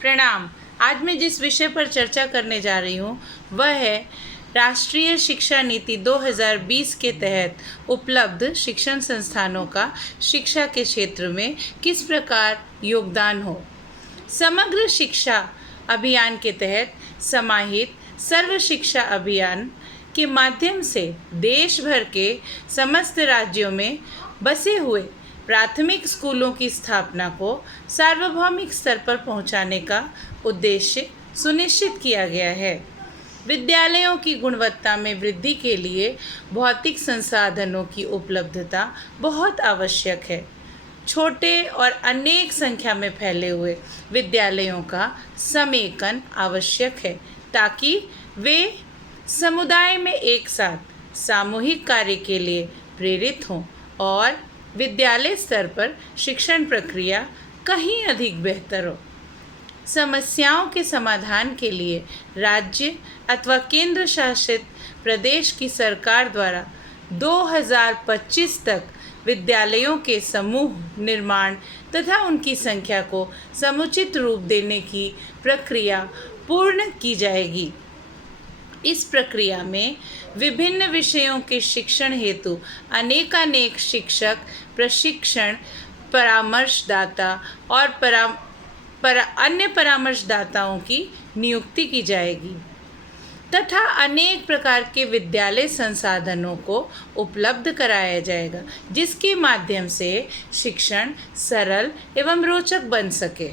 प्रणाम। आज मैं जिस विषय पर चर्चा करने जा रही हूँ वह है राष्ट्रीय शिक्षा नीति 2020 के तहत उपलब्ध शिक्षण संस्थानों का शिक्षा के क्षेत्र में किस प्रकार योगदान हो। समग्र शिक्षा अभियान के तहत समाहित सर्व शिक्षा अभियान के माध्यम से देश भर के समस्त राज्यों में बसे हुए प्राथमिक स्कूलों की स्थापना को सार्वभौमिक स्तर पर पहुंचाने का उद्देश्य सुनिश्चित किया गया है। विद्यालयों की गुणवत्ता में वृद्धि के लिए भौतिक संसाधनों की उपलब्धता बहुत आवश्यक है। छोटे और अनेक संख्या में फैले हुए विद्यालयों का समेकन आवश्यक है ताकि वे समुदाय में एक साथ सामूहिक कार्य के लिए प्रेरित हों और विद्यालय स्तर पर शिक्षण प्रक्रिया कहीं अधिक बेहतर हो। समस्याओं के समाधान के लिए राज्य अथवा केंद्र शासित प्रदेश की सरकार द्वारा 2025 तक विद्यालयों के समूह निर्माण तथा उनकी संख्या को समुचित रूप देने की प्रक्रिया पूर्ण की जाएगी। इस प्रक्रिया में विभिन्न विषयों के शिक्षण हेतु अनेकानेक शिक्षक, प्रशिक्षण, परामर्शदाता और अन्य परामर्शदाताओं की नियुक्ति की जाएगी तथा अनेक प्रकार के विद्यालय संसाधनों को उपलब्ध कराया जाएगा जिसके माध्यम से शिक्षण सरल एवं रोचक बन सके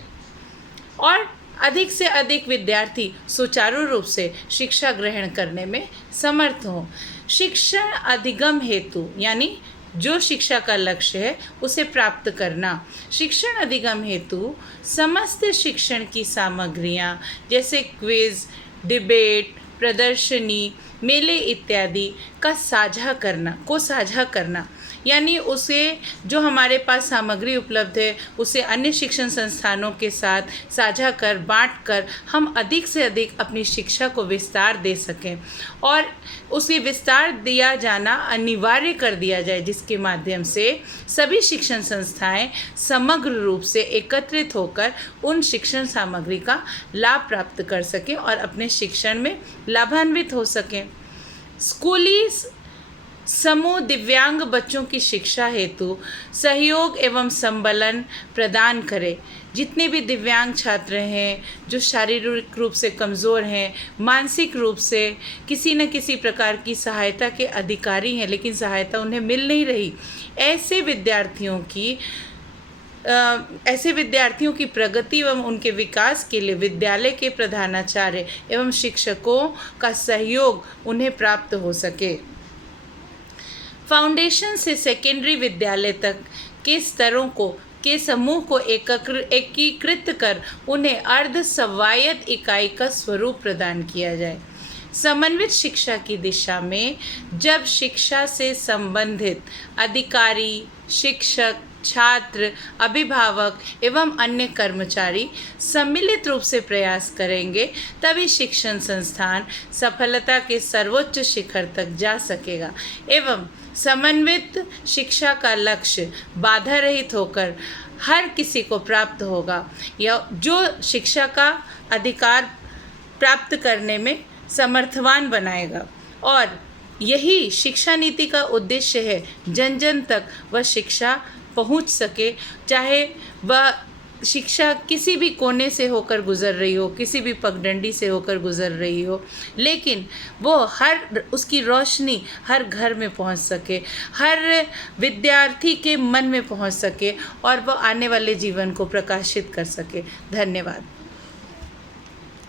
और अधिक से अधिक विद्यार्थी सुचारू रूप से शिक्षा ग्रहण करने में समर्थ हों। शिक्षण अधिगम हेतु यानी जो शिक्षा का लक्ष्य है उसे प्राप्त करना। शिक्षण अधिगम हेतु समस्त शिक्षण की सामग्रियाँ जैसे क्विज, डिबेट, प्रदर्शनी, मेले इत्यादि का साझा करना यानी उसे जो हमारे पास सामग्री उपलब्ध है उसे अन्य शिक्षण संस्थानों के साथ साझा कर बांटकर हम अधिक से अधिक अपनी शिक्षा को विस्तार दे सकें और उसे विस्तार दिया जाना अनिवार्य कर दिया जाए जिसके माध्यम से सभी शिक्षण संस्थाएं समग्र रूप से एकत्रित होकर उन शिक्षण सामग्री का लाभ प्राप्त कर सकें और अपने शिक्षण में लाभान्वित हो सकें। स्कूली समूह दिव्यांग बच्चों की शिक्षा हेतु सहयोग एवं संबलन प्रदान करे। जितने भी दिव्यांग छात्र हैं जो शारीरिक रूप से कमज़ोर हैं, मानसिक रूप से किसी न किसी प्रकार की सहायता के अधिकारी हैं लेकिन सहायता उन्हें मिल नहीं रही, ऐसे विद्यार्थियों की प्रगति एवं उनके विकास के लिए विद्यालय के प्रधानाचार्य एवं शिक्षकों का सहयोग उन्हें प्राप्त हो सके। फाउंडेशन से सेकेंडरी विद्यालय तक के स्तरों के समूह को एकीकृत कर उन्हें अर्ध स्वायत्त इकाई का स्वरूप प्रदान किया जाए। समन्वित शिक्षा की दिशा में जब शिक्षा से संबंधित अधिकारी, शिक्षक, छात्र, अभिभावक एवं अन्य कर्मचारी सम्मिलित रूप से प्रयास करेंगे तभी शिक्षण संस्थान सफलता के सर्वोच्च शिखर तक जा सकेगा एवं समन्वित शिक्षा का लक्ष्य बाधा रहित होकर हर किसी को प्राप्त होगा या जो शिक्षा का अधिकार प्राप्त करने में समर्थवान बनाएगा। और यही शिक्षा नीति का उद्देश्य है, जन जन तक वह शिक्षा पहुंच सके, चाहे वह शिक्षा किसी भी कोने से होकर गुज़र रही हो, किसी भी पगडंडी से होकर गुज़र रही हो, लेकिन वो उसकी रोशनी हर घर में पहुंच सके, हर विद्यार्थी के मन में पहुंच सके और वो आने वाले जीवन को प्रकाशित कर सके। धन्यवाद।